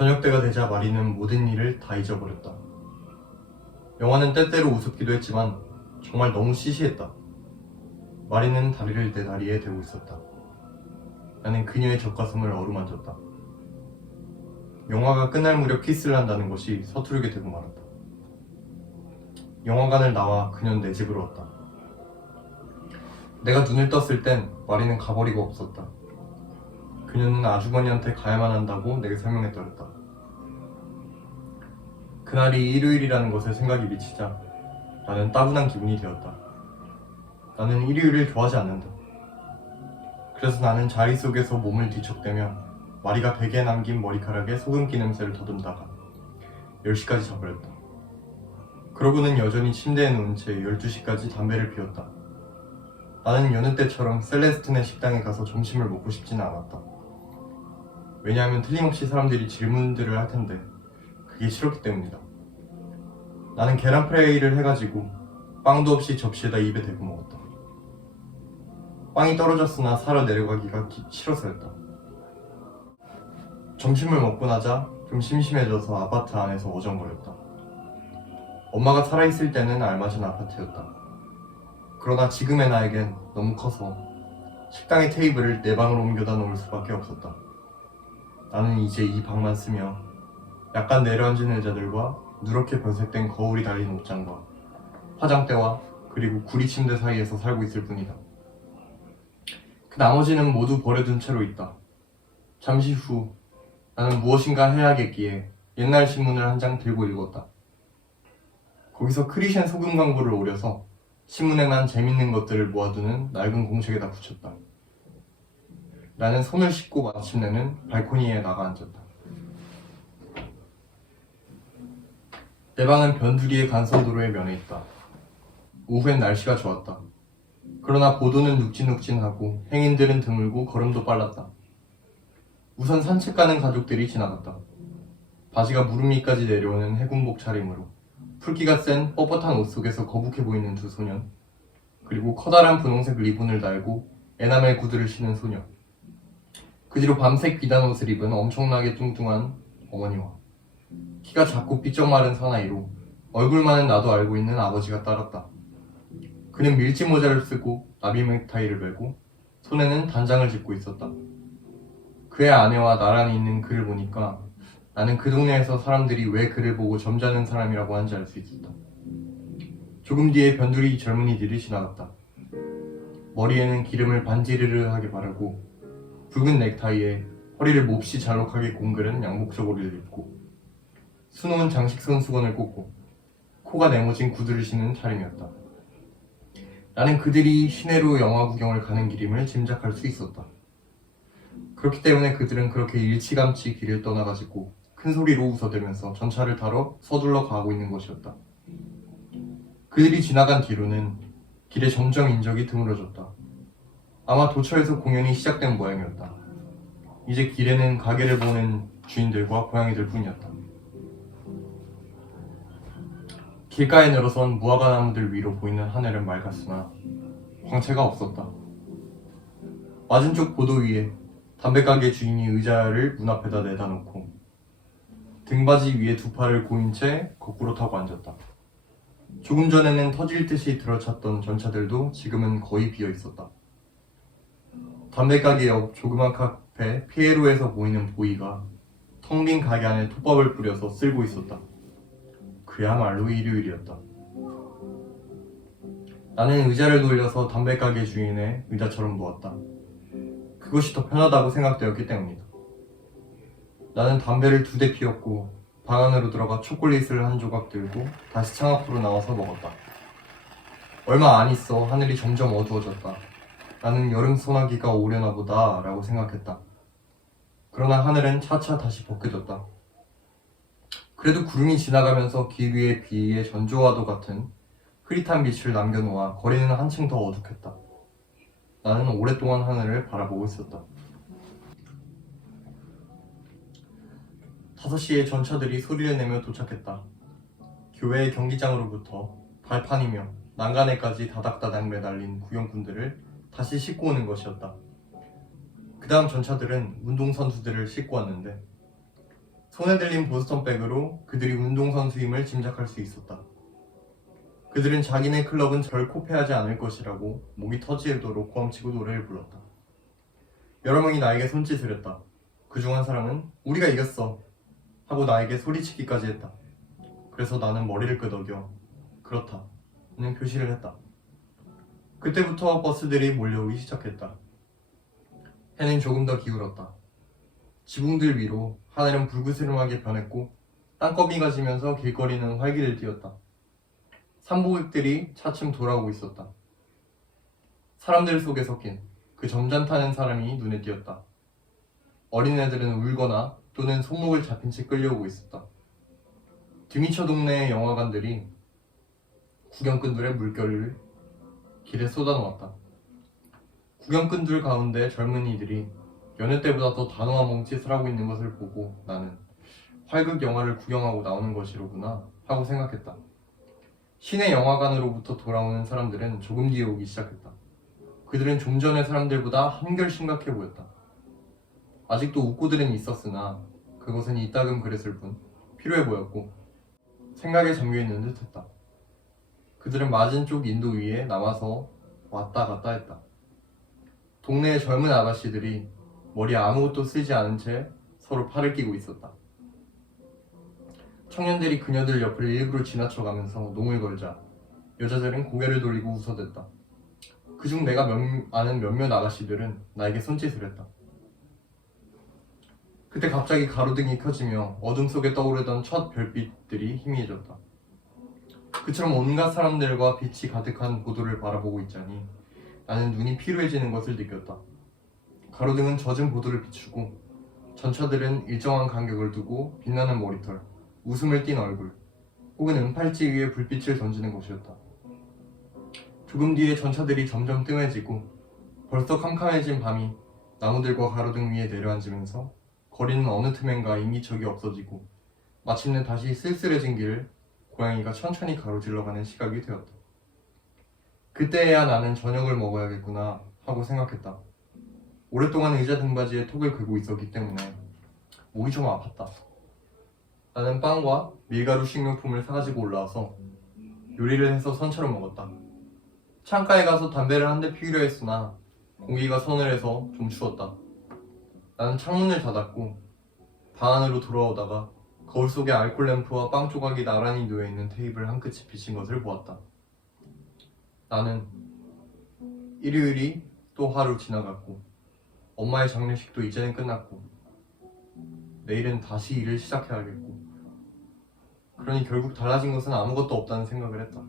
저녁 때가 되자 마리는 모든 일을 다 잊어버렸다. 영화는 때때로 우습기도 했지만 정말 너무 시시했다. 마리는 다리를 내 다리에 대고 있었다. 나는 그녀의 젖가슴을 어루만졌다. 영화가 끝날 무렵 키스를 한다는 것이 서투르게 되고 말았다. 영화관을 나와 그녀는 내 집으로 왔다. 내가 눈을 떴을 땐 마리는 가버리고 없었다. 그녀는 아주머니한테 가야만 한다고 내게 설명했더랬다. 그날이 일요일이라는 것에 생각이 미치자 나는 따분한 기분이 되었다. 나는 일요일을 좋아하지 않는다. 그래서 나는 자리 속에서 몸을 뒤척대며 마리가 베개에 남긴 머리카락에 소금기 냄새를 더듬다가 10시까지 자버렸다. 그러고는 여전히 침대에 누운 채 12시까지 담배를 피웠다. 나는 여느 때처럼 셀레스틴의 식당에 가서 점심을 먹고 싶지는 않았다. 왜냐하면 틀림없이 사람들이 질문들을 할 텐데 그게 싫었기 때문이다. 나는 계란 프라이를 해가지고 빵도 없이 접시에다 입에 대고 먹었다. 빵이 떨어졌으나 사러 내려가기가 싫어서였다. 점심을 먹고 나자 좀 심심해져서 아파트 안에서 어정거렸다. 엄마가 살아있을 때는 알맞은 아파트였다. 그러나 지금의 나에겐 너무 커서 식당의 테이블을 내 방으로 옮겨다 놓을 수밖에 없었다. 나는 이제 이 방만 쓰며 약간 내려앉은 의자들과 누렇게 변색된 거울이 달린 옷장과 화장대와 그리고 구리 침대 사이에서 살고 있을 뿐이다. 그 나머지는 모두 버려둔 채로 있다. 잠시 후 나는 무엇인가 해야겠기에 옛날 신문을 한 장 들고 읽었다. 거기서 크리셴 소금 광고를 오려서 신문에 난 재밌는 것들을 모아두는 낡은 공책에다 붙였다. 나는 손을 씻고 마침내는 발코니에 나가 앉았다. 내 방은 변두리의 간선도로에 면해 있다. 오후엔 날씨가 좋았다. 그러나 보도는 눅진눅진하고 행인들은 드물고 걸음도 빨랐다. 우선 산책 가는 가족들이 지나갔다. 바지가 무릎 밑까지 내려오는 해군복 차림으로 풀기가 센 뻣뻣한 옷 속에서 거북해 보이는 두 소년, 그리고 커다란 분홍색 리본을 달고 에나멜 구두를 신은 소녀, 그 뒤로 밤색 비단 옷을 입은 엄청나게 뚱뚱한 어머니와 키가 작고 삐쩍 마른 사나이로 얼굴만은 나도 알고 있는 아버지가 따랐다. 그는 밀짚 모자를 쓰고 나비 넥타이를 메고 손에는 단장을 짚고 있었다. 그의 아내와 나란히 있는 그를 보니까 나는 그 동네에서 사람들이 왜 그를 보고 점잖은 사람이라고 하는지 알 수 있었다. 조금 뒤에 변두리 젊은이들이 지나갔다. 머리에는 기름을 반지르르하게 바르고 붉은 넥타이에 허리를 몹시 잘록하게 공그른 양복 저고리를 입고 수놓은 장식 손수건을 꽂고 코가 네모진 구두를 신은 차림이었다. 나는 그들이 시내로 영화 구경을 가는 길임을 짐작할 수 있었다. 그렇기 때문에 그들은 그렇게 일찌감치 길을 떠나가지고 큰 소리로 웃어대면서 전차를 타러 서둘러 가고 있는 것이었다. 그들이 지나간 뒤로는 길에 점점 인적이 드물어졌다. 아마 도처에서 공연이 시작된 모양이었다. 이제 길에는 가게를 보는 주인들과 고양이들 뿐이었다. 길가에 늘어선 무화과 나무들 위로 보이는 하늘은 맑았으나 광채가 없었다. 맞은쪽 보도 위에 담배가게 주인이 의자를 문 앞에다 내다 놓고 등받이 위에 두 팔을 고인 채 거꾸로 타고 앉았다. 조금 전에는 터질 듯이 들어찼던 전차들도 지금은 거의 비어 있었다. 담배가게 옆 조그만 카페 피에로에서 보이는 보이가 텅 빈 가게 안에 톱밥을 뿌려서 쓸고 있었다. 그야말로 일요일이었다. 나는 의자를 돌려서 담배가게 주인의 의자처럼 누웠다. 그것이 더 편하다고 생각되었기 때문이다. 나는 담배를 2대 피웠고 방 안으로 들어가 초콜릿을 한 조각 들고 다시 창 앞으로 나와서 먹었다. 얼마 안 있어 하늘이 점점 어두워졌다. 나는 여름 소나기가 오려나 보다 라고 생각했다. 그러나 하늘은 차차 다시 벗겨졌다. 그래도 구름이 지나가면서 길 위에 비의 전조와도 같은 흐릿한 빛을 남겨놓아 거리는 한층 더 어둑했다. 나는 오랫동안 하늘을 바라보고 있었다. 5시에 전차들이 소리를 내며 도착했다. 교회의 경기장으로부터 발판이며 난간에까지 다닥다닥 매달린 구경꾼들을 다시 싣고 오는 것이었다. 그 다음 전차들은 운동선수들을 싣고 왔는데 손에 들린 보스턴 백으로 그들이 운동선수임을 짐작할 수 있었다. 그들은 자기네 클럽은 결코 패하지 않을 것이라고 목이 터지도록 고함치고 노래를 불렀다. 여러 명이 나에게 손짓을 했다. 그중 한 사람은 우리가 이겼어 하고 나에게 소리치기까지 했다. 그래서 나는 머리를 끄덕여 그렇다는 표시를 했다. 그때부터 버스들이 몰려오기 시작했다. 해는 조금 더 기울었다. 지붕들 위로 하늘은 불그스름하게 변했고 땅거미가 지면서 길거리는 활기를 띠었다. 산보객들이 차츰 돌아오고 있었다. 사람들 속에 섞인 그 점잖다는 사람이 눈에 띄었다. 어린애들은 울거나 또는 손목을 잡힌 채 끌려오고 있었다. 드미처 동네의 영화관들이 구경꾼들의 물결을 길에 쏟아놓았다. 구경꾼들 가운데 젊은이들이 여느 때보다 더 단호한 몸짓을 하고 있는 것을 보고 나는 활극 영화를 구경하고 나오는 것이로구나 하고 생각했다. 시내 영화관으로부터 돌아오는 사람들은 조금 뒤에 오기 시작했다. 그들은 좀 전의 사람들보다 한결 심각해 보였다. 아직도 웃고들은 있었으나 그것은 이따금 그랬을 뿐 피로해 보였고 생각에 잠겨있는 듯했다. 그들은 맞은 쪽 인도 위에 남아서 왔다 갔다 했다. 동네의 젊은 아가씨들이 머리에 아무것도 쓰지 않은 채 서로 팔을 끼고 있었다. 청년들이 그녀들 옆을 일부러 지나쳐가면서 농을 걸자 여자들은 고개를 돌리고 웃어댔다. 그중 내가 아는 몇몇 아가씨들은 나에게 손짓을 했다. 그때 갑자기 가로등이 켜지며 어둠 속에 떠오르던 첫 별빛들이 희미해졌다. 그처럼 온갖 사람들과 빛이 가득한 보도를 바라보고 있자니 나는 눈이 피로해지는 것을 느꼈다. 가로등은 젖은 보도를 비추고 전차들은 일정한 간격을 두고 빛나는 머리털, 웃음을 띤 얼굴, 혹은 은팔찌 위에 불빛을 던지는 것이었다. 조금 뒤에 전차들이 점점 뜸해지고 벌써 캄캄해진 밤이 나무들과 가로등 위에 내려앉으면서 거리는 어느 틈엔가 인기척이 없어지고 마침내 다시 쓸쓸해진 길을 고양이가 천천히 가로질러가는 시각이 되었다. 그때야 나는 저녁을 먹어야겠구나 하고 생각했다. 오랫동안 의자 등받이에 톡을 긁고 있었기 때문에 목이 좀 아팠다. 나는 빵과 밀가루 식료품을 사가지고 올라와서 요리를 해서 선처럼 먹었다. 창가에 가서 담배를 한 대 피우려 했으나 공기가 서늘해서 좀 추웠다. 나는 창문을 닫았고 방 안으로 돌아오다가 거울 속에 알콜 램프와 빵 조각이 나란히 놓여있는 테이블 한 끝이 비친 것을 보았다. 나는 일요일이 또 하루 지나갔고 엄마의 장례식도 이제는 끝났고 내일은 다시 일을 시작해야겠고 그러니 결국 달라진 것은 아무것도 없다는 생각을 했다.